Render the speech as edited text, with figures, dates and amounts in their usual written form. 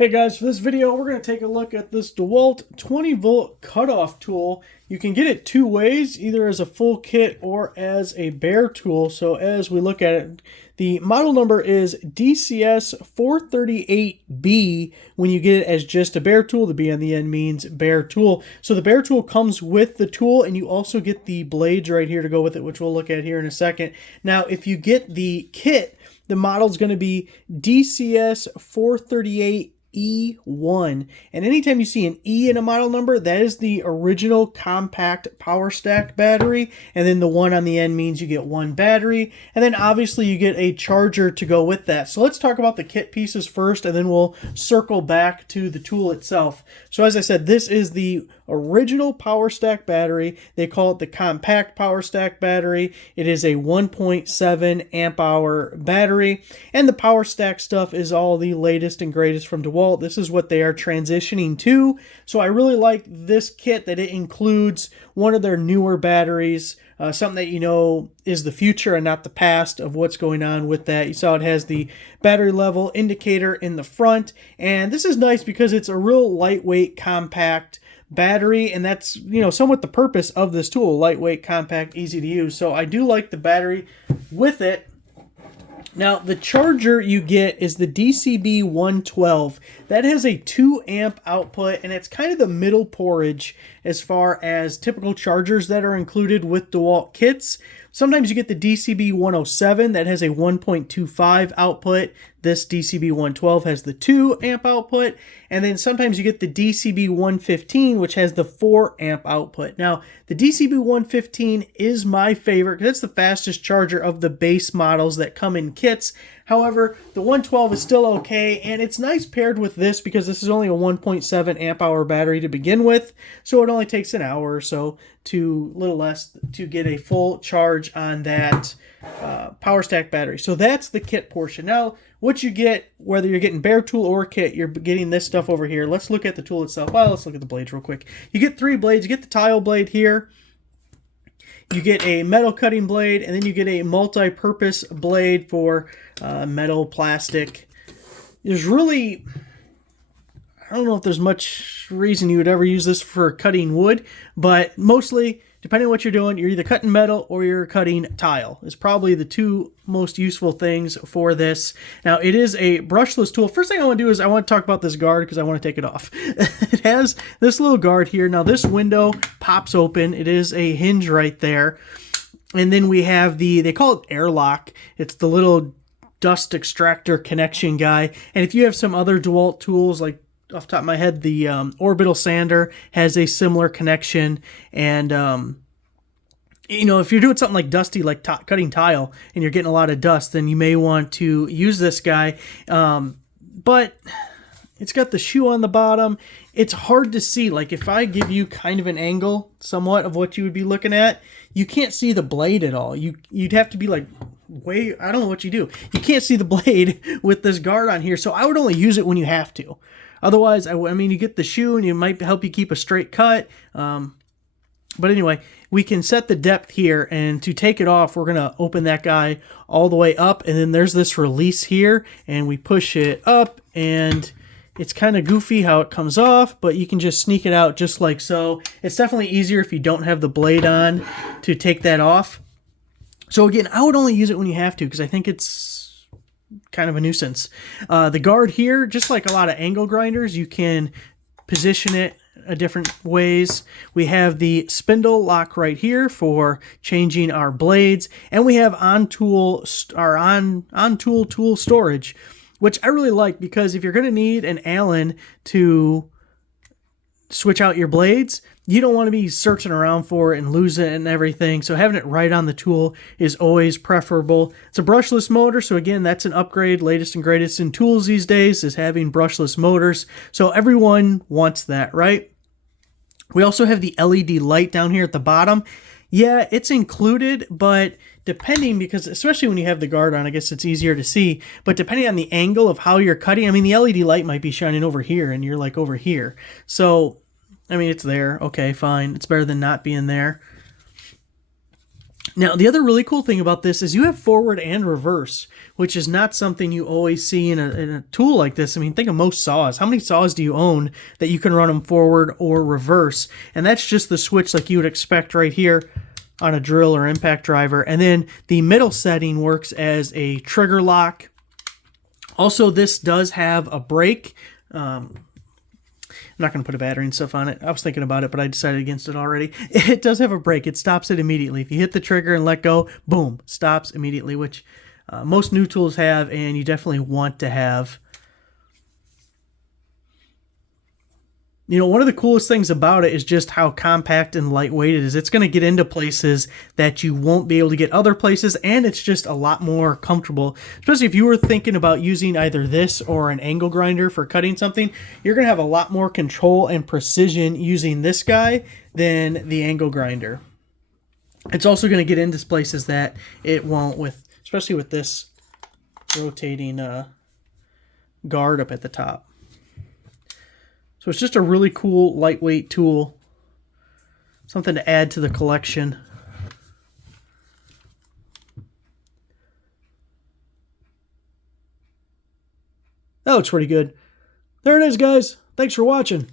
Hey guys, for this video we're going to take a look at this DeWALT 20 volt cutoff tool. You can get it two ways, either as a full kit or as a bare tool. So as we look at it, the model number is DCS 438B when you get it as just a bare tool. The B on the end means bare tool. So the bare tool comes with the tool, and you also get the blades right here to go with it, which we'll look at here in a second. Now if you get the kit, the model is going to be DCS 438 E1, and anytime you see an E in a model number, that is the original compact Powerstack battery, and then the one on the end means you get one battery, and then obviously you get a charger to go with that. So let's talk about the kit pieces first, and then we'll circle back to the tool itself. So as I said, this is the original Powerstack battery. They call it the compact Powerstack battery. It is a 1.7 amp hour battery, and the Powerstack stuff is all the latest and greatest from DeWALT. This is what they are transitioning to. So I really like this kit that it includes one of their newer batteries, something that you know is the future and not the past of what's going on with that. You saw it has the battery level indicator in the front, and this is nice because it's a real lightweight, compact battery, and that's, you know, somewhat the purpose of this tool: lightweight, compact, easy to use. So I do like the battery with it. Now the charger you get is the DCB 112. That has a 2 amp output, and it's kind of the middle porridge as far as typical chargers that are included with DeWALT kits. Sometimes you get the DCB 107 that has a 1.25 output. This DCB 112 has the 2 amp output. And then sometimes you get the DCB 115, which has the 4 amp output. Now, the DCB 115 is my favorite because it's the fastest charger of the base models that come in kits. However, the 112 is still okay, and it's nice paired with this because this is only a 1.7 amp hour battery to begin with. So it only takes an hour or so, to a little less, to get a full charge on that Powerstack battery. So that's the kit portion. Now, what you get, whether you're getting bare tool or kit, you're getting this stuff over here. Let's look at the tool itself. Well, let's look at the blades real quick. You get 3 blades. You get the tile blade here. You get a metal cutting blade, and then you get a multi-purpose blade for metal, plastic. There's really, I don't know if there's much reason you would ever use this for cutting wood, but mostly, depending on what you're doing, you're either cutting metal or you're cutting tile. It's probably the two most useful things for this. Now, it is a brushless tool. First thing I want to do is I want to talk about this guard because I want to take it off. It has this little guard here. Now, this window pops open. It is a hinge right there. And then we have they call it airlock. It's the little dust extractor connection guy. And if you have some other DeWALT tools, like off the top of my head, the orbital sander has a similar connection. And you know, if you're doing something like dusty, like cutting tile, and you're getting a lot of dust, then you may want to use this guy. But it's got the shoe on the bottom. It's hard to see. Like, if I give you kind of an angle somewhat of what you would be looking at, you can't see the blade at all. You'd have to be like way, I don't know what you do. You can't see the blade with this guard on here. So I would only use it when you have to. Otherwise, I mean, you get the shoe and it might help you keep a straight cut. But anyway, we can set the depth here, and to take it off, we're going to open that guy all the way up, and then there's this release here, and we push it up, and it's kind of goofy how it comes off, but you can just sneak it out just like so. It's definitely easier if you don't have the blade on to take that off. So again, I would only use it when you have to because I think it's kind of a nuisance. The guard here, just like a lot of angle grinders, you can position it different ways. We have the spindle lock right here for changing our blades, and we have on-tool tool storage, which I really like because if you're going to need an Allen to switch out your blades, you don't want to be searching around for it and lose it and everything. So having it right on the tool is always preferable. It's a brushless motor, so again, that's an upgrade. Latest and greatest in tools these days is having brushless motors. So everyone wants that, right? We also have the LED light down here at the bottom. Yeah, it's included, but depending, because especially when you have the guard on, I guess it's easier to see, but depending on the angle of how you're cutting, I mean, the LED light might be shining over here and you're like over here. So, I mean, it's there. Okay, fine. It's better than not being there. Now, the other really cool thing about this is you have forward and reverse, which is not something you always see in a tool like this. I mean, think of most saws. How many saws do you own that you can run them forward or reverse? And that's just the switch like you would expect right here on a drill or impact driver. And then the middle setting works as a trigger lock. Also, this does have a brake. I'm not going to put a battery and stuff on it. I was thinking about it, but I decided against it already. It does have a brake. It stops it immediately. If you hit the trigger and let go, boom, stops immediately, which most new tools have, and you definitely want to have. You know, one of the coolest things about it is just how compact and lightweight it is. It's going to get into places that you won't be able to get other places, and it's just a lot more comfortable. Especially if you were thinking about using either this or an angle grinder for cutting something, you're going to have a lot more control and precision using this guy than the angle grinder. It's also going to get into places that it won't, with, especially with this rotating guard up at the top. So it's just a really cool, lightweight tool. Something to add to the collection. That looks pretty good. There it is, guys. Thanks for watching.